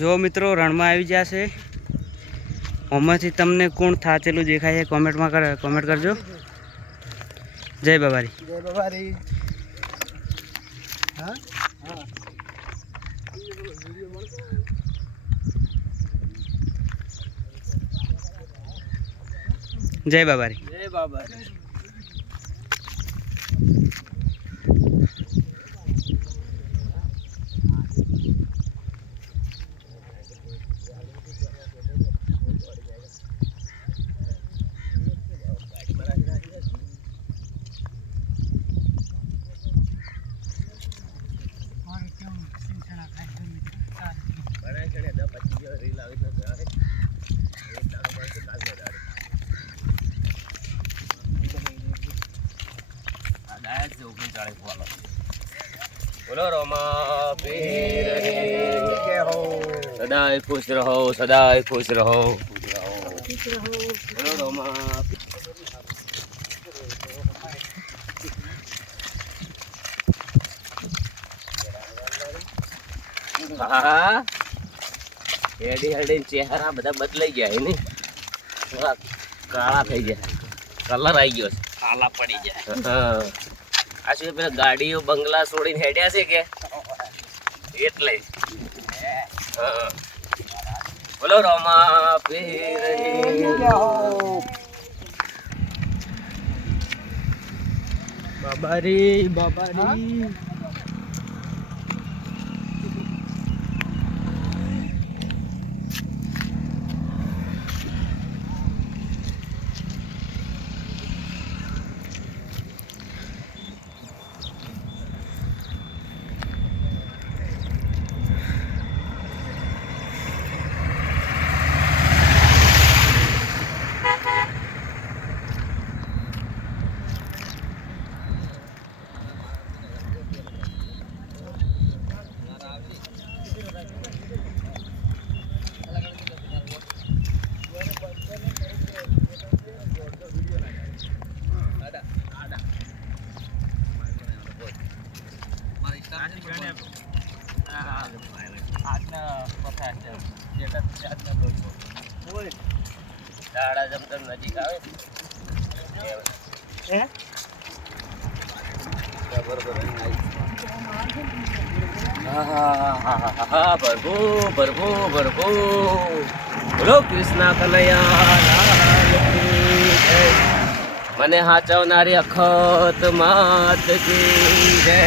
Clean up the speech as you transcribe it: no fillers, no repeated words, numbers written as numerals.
જો મિત્રો રણમાં આવી જશે ઓમાંથી તમને કોણ થાચેલું દેખાય છે કોમેન્ટ કરજો। જય બાબારી। જય બાબારી। હા હા જય બાબારી। જય બાબારી। बोलो रोमा पीर सदाई खुश रहो, सदाई खुश रहो। बोलो रोमा हेडी हेडी चेहरा बधा बदलाई गया है नहीं, थोड़ा काला થઈ ગયા, કલર આવી ગયો છે, કાલા પડી જાય। હા આ શું પેલા ગાડીઓ બંગલા છોડીને હેડ્યા છે કે એટલે હા બોલો રોમા પીરની બાબારી બાબારી। દાડા જમતમ નજીક આવે પ્રભુ પ્રભુ પ્રભુ બોલો કૃષ્ણ કનૈયા મને હાચવનારી અખત માત કી જય।